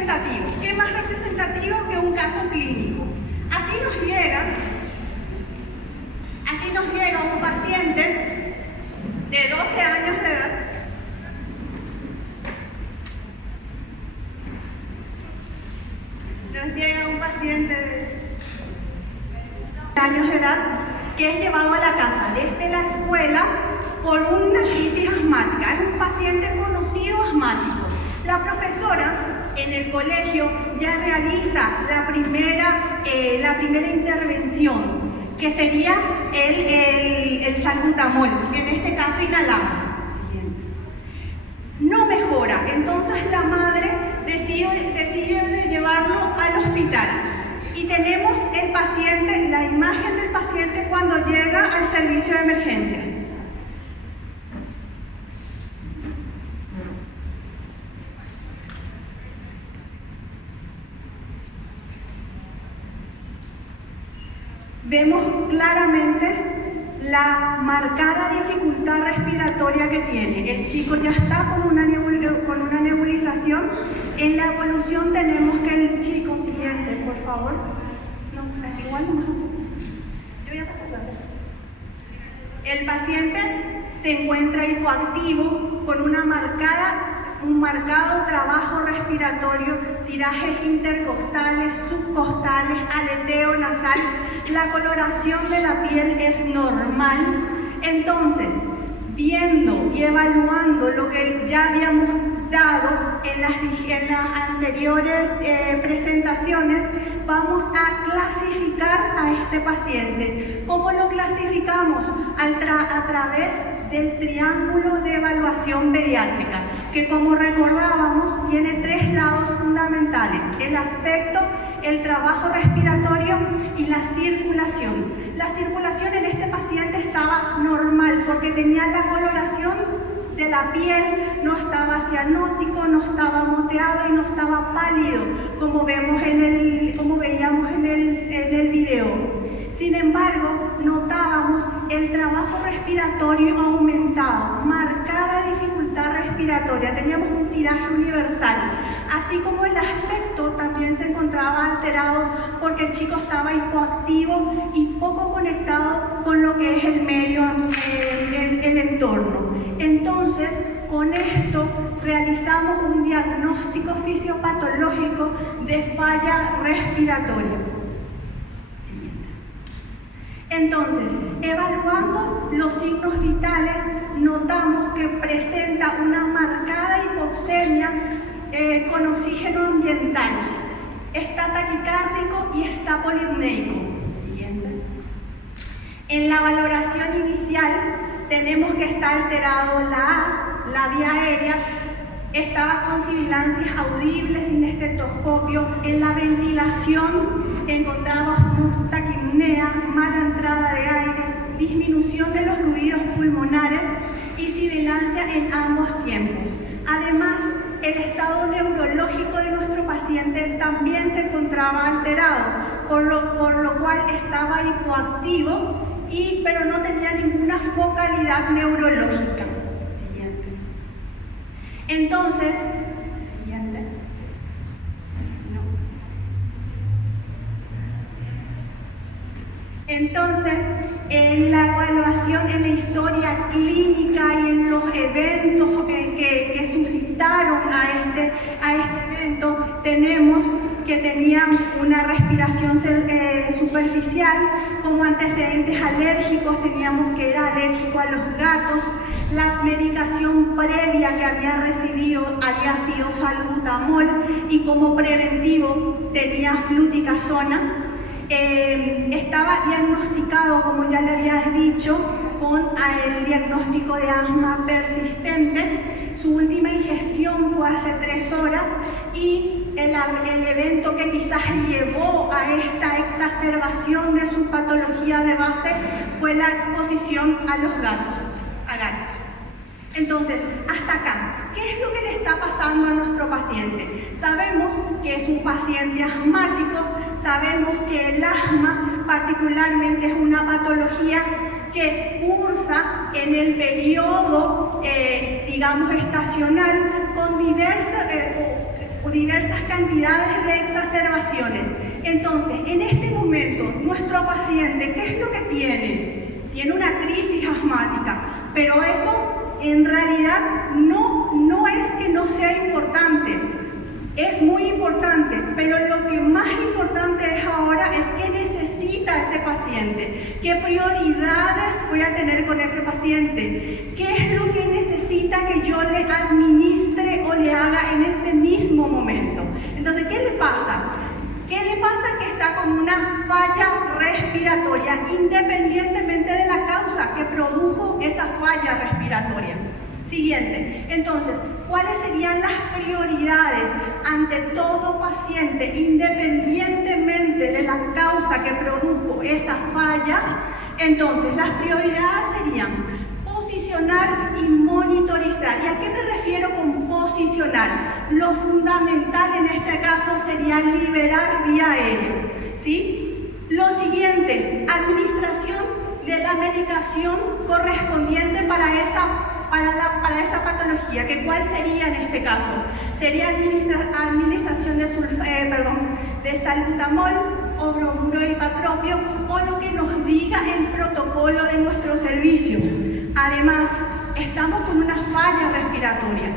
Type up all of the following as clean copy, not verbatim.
representativo. ¿Qué más representativo que un caso clínico? Así nos llega un paciente de 12 años de edad. Nos llega un paciente de 12 años de edad que es llevado a la casa desde la escuela por una crisis asmática. Es un paciente conocido asmático. La profesora en el colegio ya realiza la primera intervención, que sería el salbutamol, en este caso inhalado. No mejora, entonces la madre decide llevarlo al hospital. Y tenemos el paciente, la imagen del paciente cuando llega al servicio de emergencias. Vemos claramente la marcada dificultad respiratoria que tiene. El chico ya está con una nebulización. En la evolución tenemos que el chico siguiente, por favor. No sé, igual más. Yo voy a pasar. El paciente se encuentra hipoactivo con un marcado trabajo respiratorio, tirajes intercostales, subcostales, aleteo nasal. La coloración de la piel es normal. Entonces, viendo y evaluando lo que ya habíamos dado en las anteriores presentaciones, vamos a clasificar a este paciente. ¿Cómo lo clasificamos? A través del triángulo de evaluación pediátrica, que como recordábamos tiene 3 lados fundamentales: el aspecto, el trabajo respiratorio y la circulación. La circulación en este paciente estaba normal porque tenía la coloración de la piel, no estaba cianótico, no estaba moteado y no estaba pálido, como veíamos en el video. Sin embargo, notábamos el trabajo respiratorio aumentado, marcada dificultad respiratoria, teníamos un tiraje universal, así como el aspecto también se encontraba alterado porque el chico estaba hipoactivo y poco conectado con lo que es el medio, el entorno. Entonces, con esto realizamos un diagnóstico fisiopatológico de falla respiratoria. Entonces, evaluando los signos vitales, notamos que presenta una marcada hipoxemia con oxígeno ambiental. Está taquicárdico y está polipneico. Siguiente. En la valoración inicial tenemos que está alterado la vía aérea, estaba con sibilancias audibles sin estetoscopio. En la ventilación encontramos taquipnea, mala entrada de aire, disminución de los ruidos pulmonares y sibilancia en ambos tiempos. Además, el estado neurológico de nuestro paciente también se encontraba alterado, por lo cual estaba hipoactivo, pero no tenía ninguna focalidad neurológica. Siguiente. Entonces, siguiente. No. Entonces, en la evaluación, en la historia clínica y en los eventos que suscitaron a este evento, tenemos que tenían una respiración superficial, como antecedentes alérgicos, teníamos que era alérgico a los gatos, la medicación previa que había recibido había sido salbutamol y como preventivo tenía fluticasona. Estaba diagnosticado, como ya le había dicho, con el diagnóstico de asma persistente. Su última ingestión fue hace 3 horas y el evento que quizás llevó a esta exacerbación de su patología de base fue la exposición a los gatos, Entonces, hasta acá, ¿qué es lo que le está pasando a nuestro paciente? Sabemos que es un paciente asmático, sabemos que el asma particularmente es una patología que cursa en el periodo, digamos, estacional, con diversas, diversas cantidades de exacerbaciones. Entonces, en este momento, nuestro paciente, ¿qué es lo que tiene? Tiene una crisis asmática, pero eso en realidad no es que no sea importante, es muy importante, pero lo que más importante es ahora es qué necesita ese paciente, qué prioridades voy a tener con ese paciente, qué es lo que necesita que yo le administre o le haga en este mismo momento. Entonces, ¿qué le pasa? ¿Qué le pasa? Que está con una falla respiratoria, independientemente de la causa que produjo esa falla respiratoria. Siguiente. Entonces, ¿cuáles serían las prioridades ante todo paciente, independientemente de la causa que produjo esa falla? Entonces, las prioridades serían posicionar y monitorizar. ¿Y a qué me refiero con posicionar? Lo fundamental en este caso sería liberar vía aérea, ¿sí? Lo siguiente, administración de la medicación correspondiente para esa patología. ¿Que cuál sería en este caso? Sería administración de salbutamol o bromuro hipatropio o lo que nos diga el protocolo de nuestro servicio. Además, estamos con una falla respiratoria.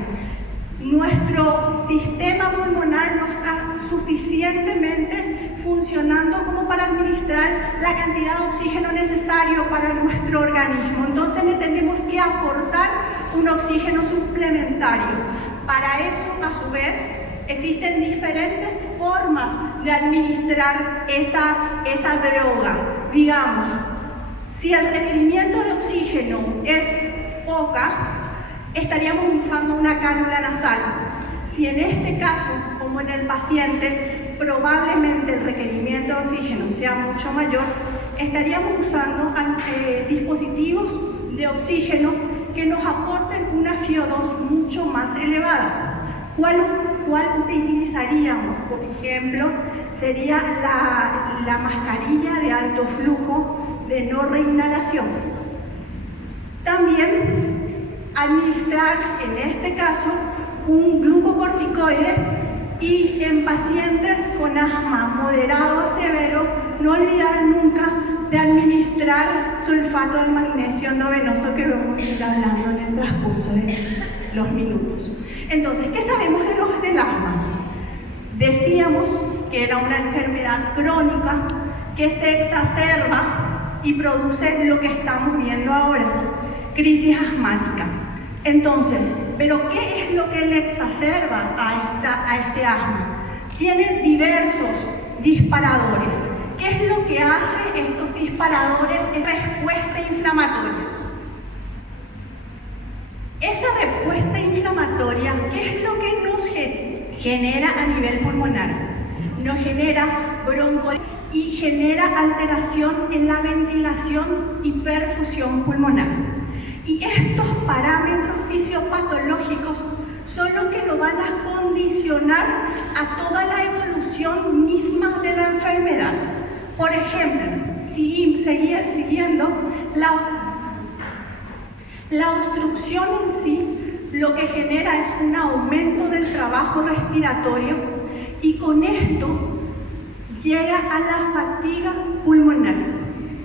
Nuestro sistema pulmonar no está suficientemente funcionando como para administrar la cantidad de oxígeno necesario para nuestro organismo. Entonces le tenemos que aportar un oxígeno suplementario. Para eso, a su vez, existen diferentes formas de administrar esa droga. Digamos, si el requerimiento de oxígeno es poca, estaríamos usando una cánula nasal. Si en este caso, como en el paciente, probablemente el requerimiento de oxígeno sea mucho mayor, estaríamos usando dispositivos de oxígeno que nos aporten una FiO2 mucho más elevada. ¿Cuál utilizaríamos? Por ejemplo, sería la mascarilla de alto flujo de no reinhalación. También administrar, en este caso, un glucocorticoide y en pacientes con asma moderado a severo, no olvidar nunca de administrar sulfato de magnesio endovenoso, que vamos a ir hablando en el transcurso de los minutos. Entonces, ¿qué sabemos del asma? Decíamos que era una enfermedad crónica que se exacerba y produce lo que estamos viendo ahora, crisis asmática. Entonces, ¿pero qué es lo que le exacerba a este asma? Tiene diversos disparadores. ¿Qué es lo que hace estos disparadores en respuesta inflamatoria? Esa respuesta inflamatoria, ¿qué es lo que nos genera a nivel pulmonar? Nos genera broncodilación y genera alteración en la ventilación y perfusión pulmonar. Y estos parámetros fisiopatológicos son los que nos van a condicionar a toda la evolución misma de la enfermedad. Por ejemplo, siguiendo, la obstrucción en sí lo que genera es un aumento del trabajo respiratorio y con esto llega a la fatiga pulmonar.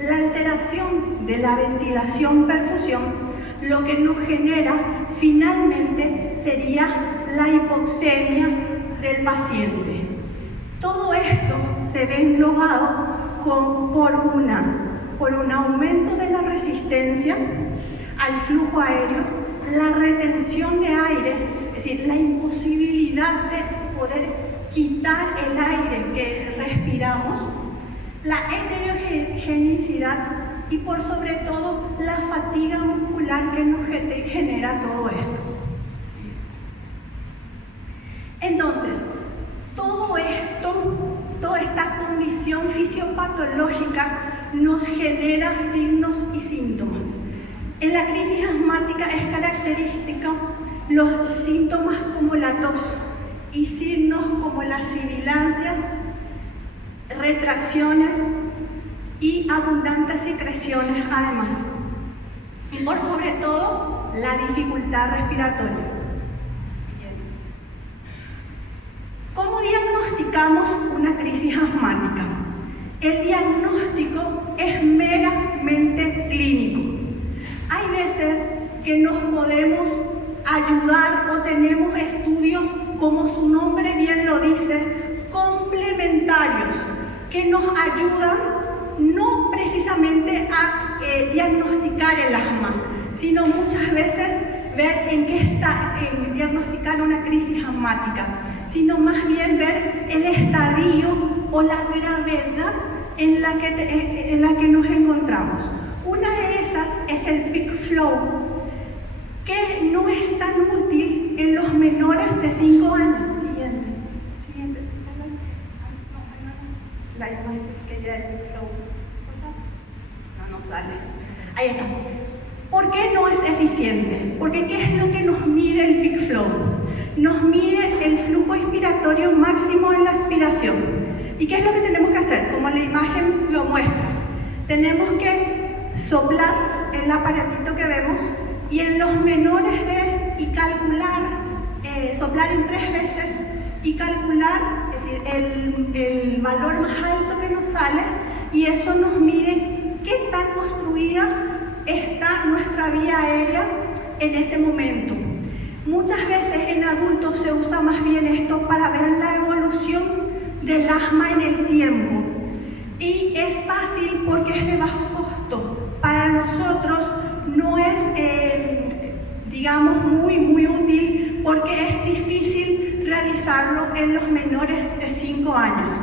La alteración de la ventilación-perfusión lo que nos genera finalmente sería la hipoxemia del paciente. Todo esto se ve englobado por un aumento de la resistencia al flujo aéreo, la retención de aire, es decir, la imposibilidad de poder quitar el aire que respiramos, la heterogenicidad y por sobre todo la fatiga muscular que nos genera todo esto. Entonces, toda esta condición fisiopatológica nos genera signos y síntomas. En la crisis asmática es característico los síntomas como la tos y signos como las sibilancias, retracciones y abundantes secreciones además. Y por sobre todo, la dificultad respiratoria. diagnosticamos una crisis asmática. El diagnóstico es meramente clínico. Hay veces que nos podemos ayudar o tenemos estudios, como su nombre bien lo dice, complementarios, que nos ayudan no precisamente a diagnosticar el asma, sino muchas veces ver en qué está, en diagnosticar una crisis asmática, sino más bien ver el estadio o la gravedad en la que nos encontramos. Una de esas es el peak flow, que no es tan útil en los menores de 5 años. Siguiente. La imagen que ya el peak flow. No sale. Ahí está. ¿Por qué no es eficiente? Porque ¿qué es lo que nos mide el peak flow? Nos mide el flujo inspiratorio máximo en la aspiración. ¿Y qué es lo que tenemos que hacer? Como la imagen lo muestra. Tenemos que soplar el aparatito que vemos y en los menores y calcular, soplar en 3 veces y calcular, es decir, el valor más alto que nos sale, y eso nos mide qué tan obstruida está nuestra vía aérea en ese momento. Muchas veces en adultos se usa más bien esto para ver la evolución del asma en el tiempo. Y es fácil porque es de bajo costo. Para nosotros no es, digamos, muy útil porque es difícil realizarlo en los menores de 5 años.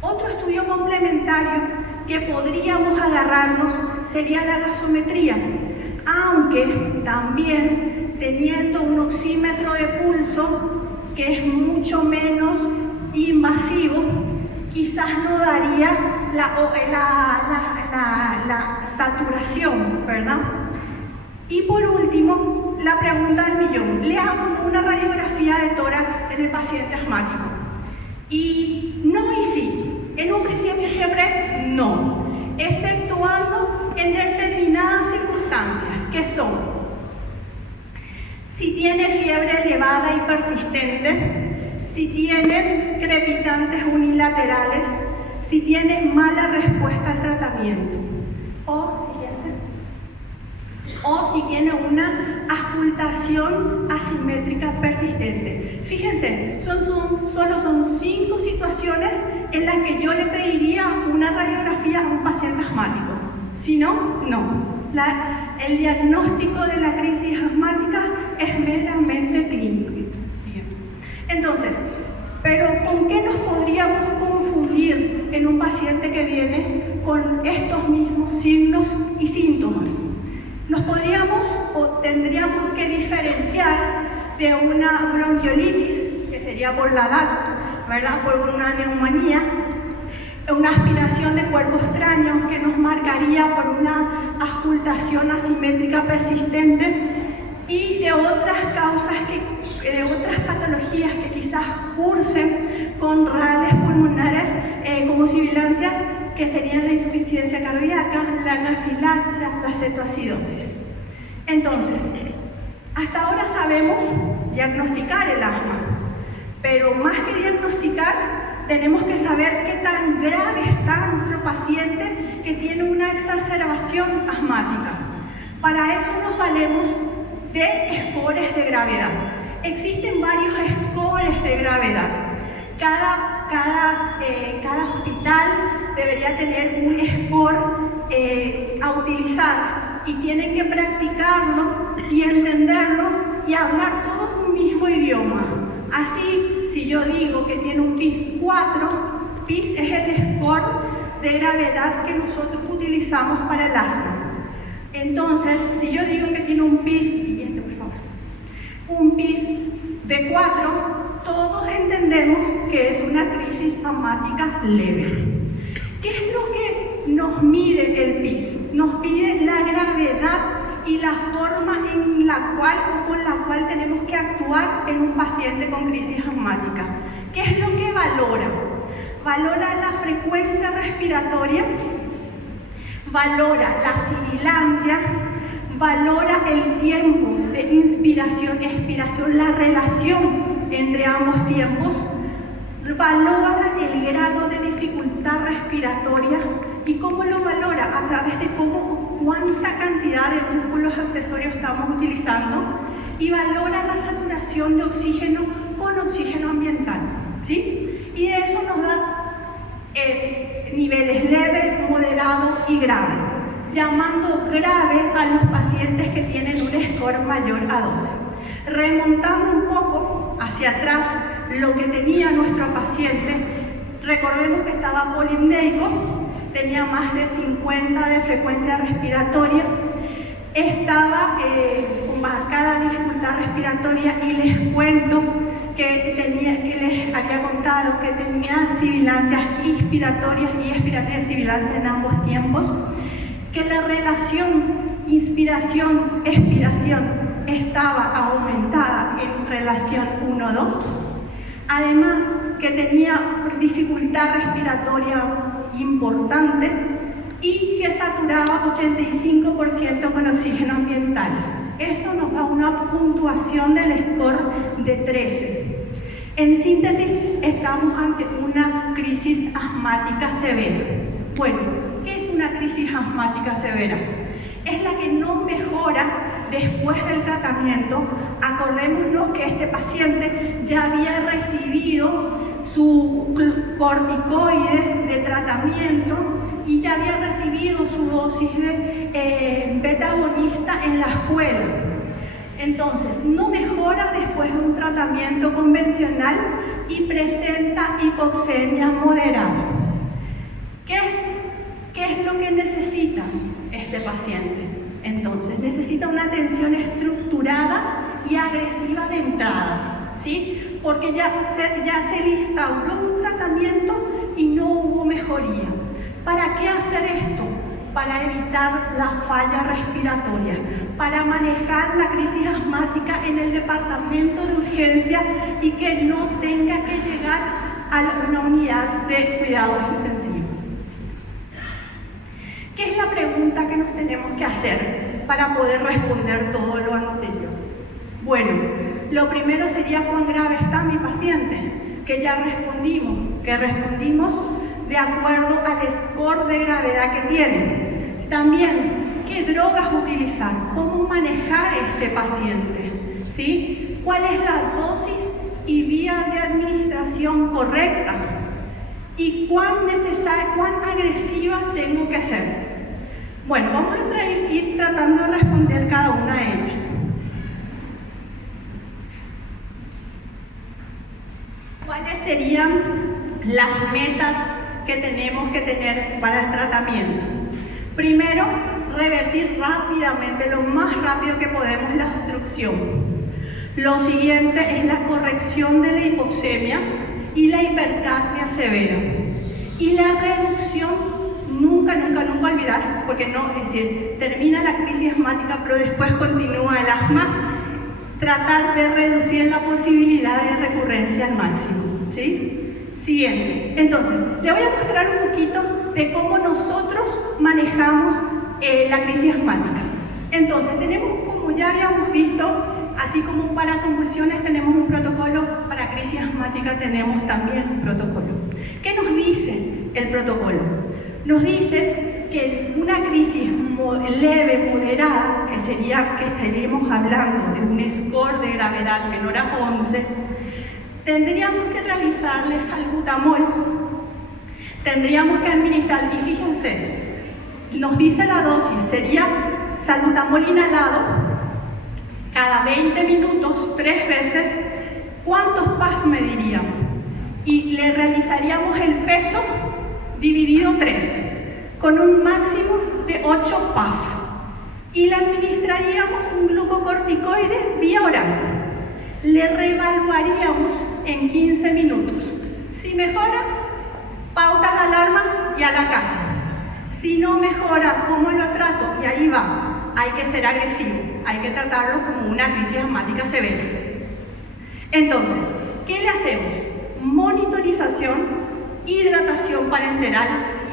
Otro estudio complementario que podríamos agarrarnos sería la gasometría, aunque también teniendo un oxímetro de pulso que es mucho menos invasivo, quizás no daría la saturación, ¿verdad? Y por último, la pregunta del millón. Le hago una radiografía de tórax en el paciente asmático. Y no y sí. En un principio siempre es no, exceptuando en determinadas circunstancias, que son: si tiene fiebre elevada y persistente, si tiene crepitantes unilaterales, si tiene mala respuesta al tratamiento, o si tiene una auscultación asimétrica persistente. Fíjense, solo son 5 situaciones en las que yo le pediría una radiografía a un paciente asmático. Si no, no. El diagnóstico de la crisis asmática es meramente clínico. Entonces, ¿pero con qué nos podríamos confundir en un paciente que viene con estos mismos signos y síntomas? Nos podríamos o tendríamos que diferenciar de una bronquiolitis, que sería por la edad, ¿verdad? Por una neumonía, una aspiración de cuerpo extraño que nos marcaría por una auscultación asimétrica persistente, y de otras causas, de otras patologías que quizás cursen con rales pulmonares como sibilancias, que serían la insuficiencia cardíaca, la anafilaxia, la cetoacidosis. Entonces, hasta ahora sabemos diagnosticar el asma, pero más que diagnosticar, tenemos que saber qué tan grave está nuestro paciente que tiene una exacerbación asmática. Para eso nos valemos de scores de gravedad. Existen varios scores de gravedad. Cada hospital debería tener un score a utilizar, y tienen que practicarlo y entenderlo y hablar todos un mismo idioma. Así, si yo digo que tiene un PIS 4, PIS es el score de gravedad que nosotros utilizamos para el asma. Entonces, si yo digo que tiene un PIS, un PIS de 4, todos entendemos que es una crisis asmática leve. ¿Qué es lo que nos mide el PIS? Nos mide la gravedad y la forma en la cual o con la cual tenemos que actuar en un paciente con crisis asmática. ¿Qué es lo que valora? Valora la frecuencia respiratoria, valora la sibilancia, valora el tiempo de inspiración y expiración, la relación entre ambos tiempos, valora grado de dificultad respiratoria y cómo lo valora a través de cuánta cantidad de músculos accesorios estamos utilizando y valora la saturación de oxígeno con oxígeno ambiental, ¿sí? Y eso nos da niveles leve, moderado y grave, llamando grave a los pacientes que tienen un score mayor a 12. Remontando un poco hacia atrás lo que tenía nuestro paciente, recordemos que estaba polimneico, tenía más de 50 de frecuencia respiratoria, estaba con marcada dificultad respiratoria y les cuento que les había contado que tenía sibilancias inspiratorias y expiratorias, sibilancias en ambos tiempos, que la relación inspiración-expiración estaba aumentada en relación 1-2, además que tenía dificultad respiratoria importante y que saturaba 85% con oxígeno ambiental. Eso nos da una puntuación del score de 13. En síntesis, estamos ante una crisis asmática severa. Bueno, ¿qué es una crisis asmática severa? Es la que no mejora después del tratamiento. Acordémonos que este paciente ya había recibido su corticoide de tratamiento y ya había recibido su dosis de beta-agonista en la escuela. Entonces, no mejora después de un tratamiento convencional y presenta hipoxemia moderada. ¿Qué es lo que necesita este paciente? Entonces, necesita una atención estructurada y agresiva de entrada, ¿sí? Porque ya se le instauró un tratamiento y no hubo mejoría. ¿Para qué hacer esto? Para evitar la falla respiratoria, para manejar la crisis asmática en el departamento de urgencia y que no tenga que llegar a una unidad de cuidados intensivos. ¿Qué es la pregunta que nos tenemos que hacer para poder responder todo lo anterior? Bueno, lo primero sería cuán grave está mi paciente, que ya respondimos de acuerdo al score de gravedad que tiene. También, ¿qué drogas utilizar? ¿Cómo manejar este paciente? ¿Sí? ¿Cuál es la dosis y vía de administración correcta? ¿Y cuán agresiva tengo que ser? Bueno, vamos a ir tratando de responder cada una de ellas. ¿Cuáles serían las metas que tenemos que tener para el tratamiento? Primero, revertir rápidamente, lo más rápido que podemos, la obstrucción. Lo siguiente es la corrección de la hipoxemia y la hipercapnia severa. Y la reducción, nunca olvidar, porque no, es decir, termina la crisis asmática, pero después continúa el asma, tratar de reducir la posibilidad de recurrencia al máximo, ¿sí? Siguiente. Entonces, le voy a mostrar un poquito de cómo nosotros manejamos la crisis asmática. Entonces, tenemos, como ya habíamos visto, así como para convulsiones tenemos un protocolo, para crisis asmática tenemos también un protocolo. ¿Qué nos dice el protocolo? Nos dice que una crisis leve, moderada, que sería que estaríamos hablando de un score de gravedad menor a 11, tendríamos que realizarle salbutamol, tendríamos que administrar, y fíjense, nos dice la dosis, sería salbutamol inhalado cada 20 minutos, 3 veces. ¿Cuántos PAF mediríamos? Y le realizaríamos el peso dividido 3, con un máximo de 8 PAF. Y le administraríamos un glucocorticoide vía oral. Le reevaluaríamos en 15 minutos. Si mejora, pautas de alarma y a la casa. Si no mejora, ¿cómo lo trato? Y ahí va. Hay que ser agresivo. Hay que tratarlo como una crisis asmática severa. Entonces, ¿qué le hacemos? Monitorización, hidratación parenteral,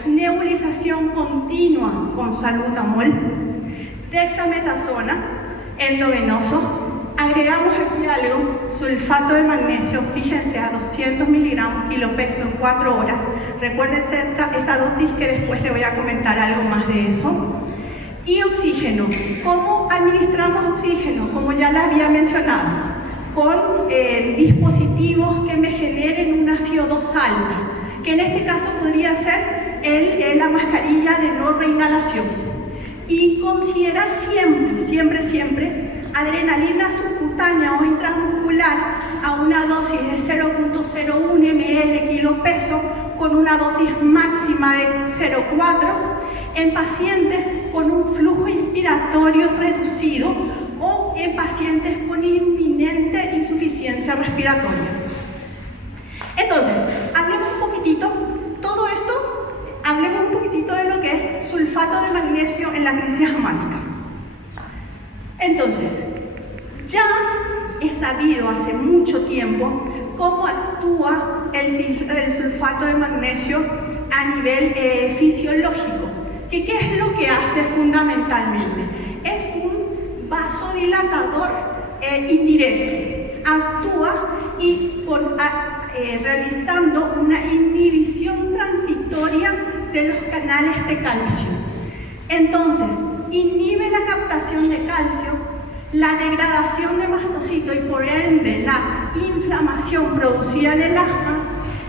nebulización continua con salbutamol, dexametasona, endovenoso, agregamos aquí algo, sulfato de magnesio, fíjense, a 200 miligramos kilo peso en 4 horas. Recuerden esa dosis que después les voy a comentar algo más de eso. Y oxígeno. ¿Cómo administramos oxígeno? Como ya les había mencionado, con dispositivos que me generen una FiO2 alta, que en este caso podría ser la mascarilla de no reinhalación. Y considerar siempre adrenalina subcutánea o intramuscular a una dosis de 0.01 ml kilo peso con una dosis máxima de 0.4 en pacientes con un flujo inspiratorio reducido o en pacientes con inminente insuficiencia respiratoria. Entonces, hablemos un poquitito, todo esto, hablemos un poquitito de lo que es sulfato de magnesio en la crisis asmática. Entonces, ya es sabido hace mucho tiempo cómo actúa el sulfato de magnesio a nivel fisiológico. ¿Qué es lo que hace fundamentalmente? Es un vasodilatador indirecto. Actúa realizando una inhibición transitoria de los canales de calcio. Entonces, inhibe la captación de calcio, la degradación de mastocito y por ende la inflamación producida en el asma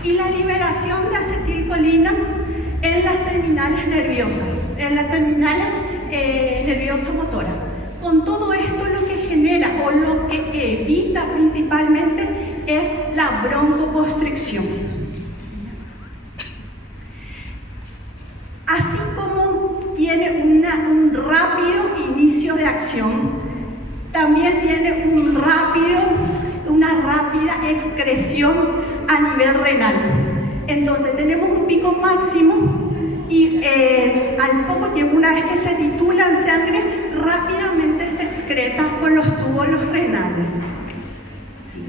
y la liberación de acetilcolina en las terminales nerviosas, nerviosas motoras. Con todo esto lo que genera o lo que evita principalmente es la broncoconstricción. Así como tiene un rápido inicio de acción, también tiene una rápida excreción a nivel renal. Entonces tenemos un pico máximo y al poco tiempo, una vez que se titula en sangre, rápidamente se excreta por los túbulos renales. Sí.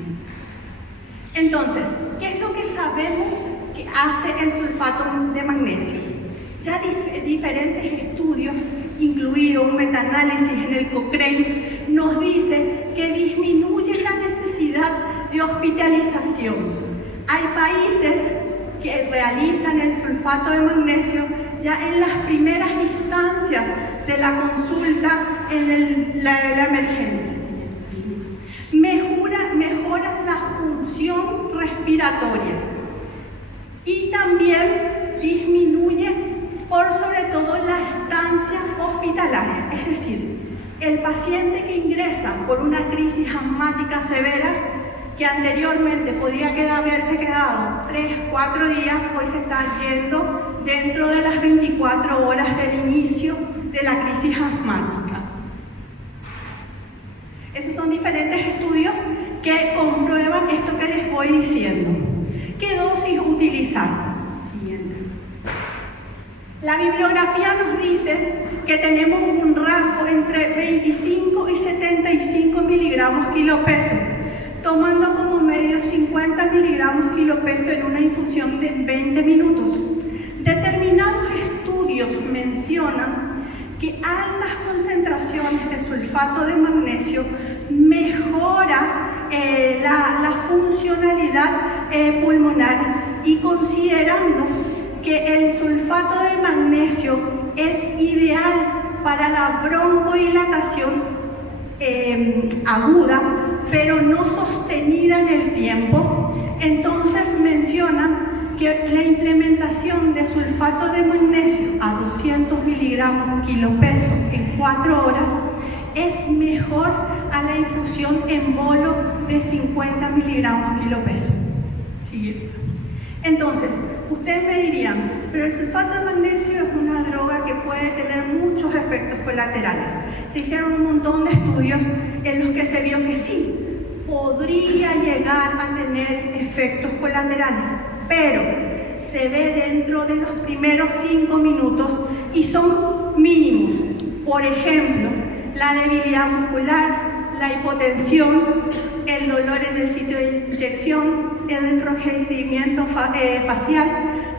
Entonces, ¿qué es lo que sabemos que hace el sulfato de magnesio? Ya diferentes estudios, incluido un metaanálisis en el Cochrane, nos dice que disminuye la necesidad de hospitalización. Hay países que realizan el sulfato de magnesio ya en las primeras instancias de la consulta en la emergencia. Mejora la función respiratoria y también disminuye por sobre todo la estancia hospitalaria, es decir, el paciente que ingresa por una crisis asmática severa, que anteriormente podría haberse quedado 3-4 días, hoy se está yendo dentro de las 24 horas del inicio de la crisis asmática. Esos son diferentes estudios que comprueban esto que les voy diciendo. ¿Qué dosis utilizar? La bibliografía nos dice que tenemos un rango entre 25 y 75 miligramos kilo peso, tomando como medio 50 miligramos kilo peso en una infusión de 20 minutos. Determinados estudios mencionan que altas concentraciones de sulfato de magnesio mejora la funcionalidad pulmonar, y considerando que el sulfato de magnesio es ideal para la broncodilatación aguda, pero no sostenida en el tiempo, entonces mencionan que la implementación de sulfato de magnesio a 200 miligramos kilo peso en 4 horas es mejor a la infusión en bolo de 50 miligramos kilo peso. Siguiente. Entonces, ustedes me dirían, pero el sulfato de magnesio es una droga que puede tener muchos efectos colaterales. Se hicieron un montón de estudios en los que se vio que sí, podría llegar a tener efectos colaterales, pero se ve dentro de los primeros 5 minutos y son mínimos. Por ejemplo, la debilidad muscular, la hipotensión, el dolor en el sitio de inyección, el enrojecimiento facial,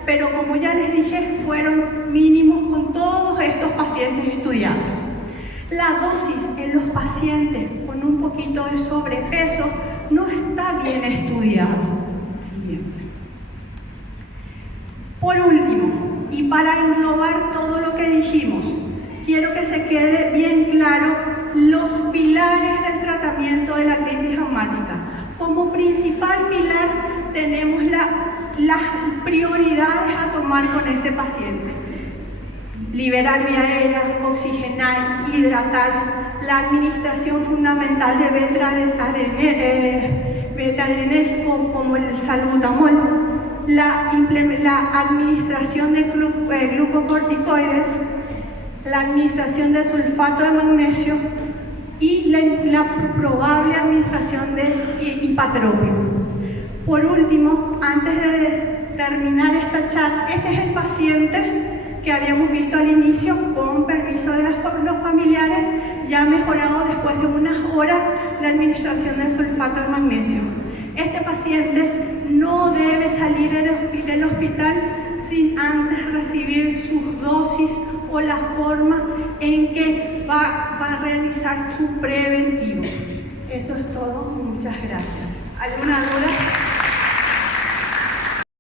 pero como ya les dije, fueron mínimos con todos estos pacientes estudiados. La dosis en los pacientes con un poquito de sobrepeso no está bien estudiado. Por último, y para englobar todo lo que dijimos, quiero que se quede bien claro los pilares del tratamiento de la crisis reumática. Como principal pilar tenemos las prioridades a tomar con ese paciente. Liberar vía aérea, oxigenar, hidratar, la administración fundamental de beta-adrenérgico como el salbutamol, la administración de glucocorticoides, la administración de sulfato de magnesio y la probable administración de hipatropio. Por último, antes de terminar esta charla, ese es el paciente que habíamos visto al inicio, con permiso de los familiares, ya mejorado después de unas horas de administración de sulfato de magnesio. Este paciente no debe salir del hospital sin antes recibir sus dosis o la forma en que va a realizar su preventivo. Eso es todo. Muchas gracias. ¿Alguna duda?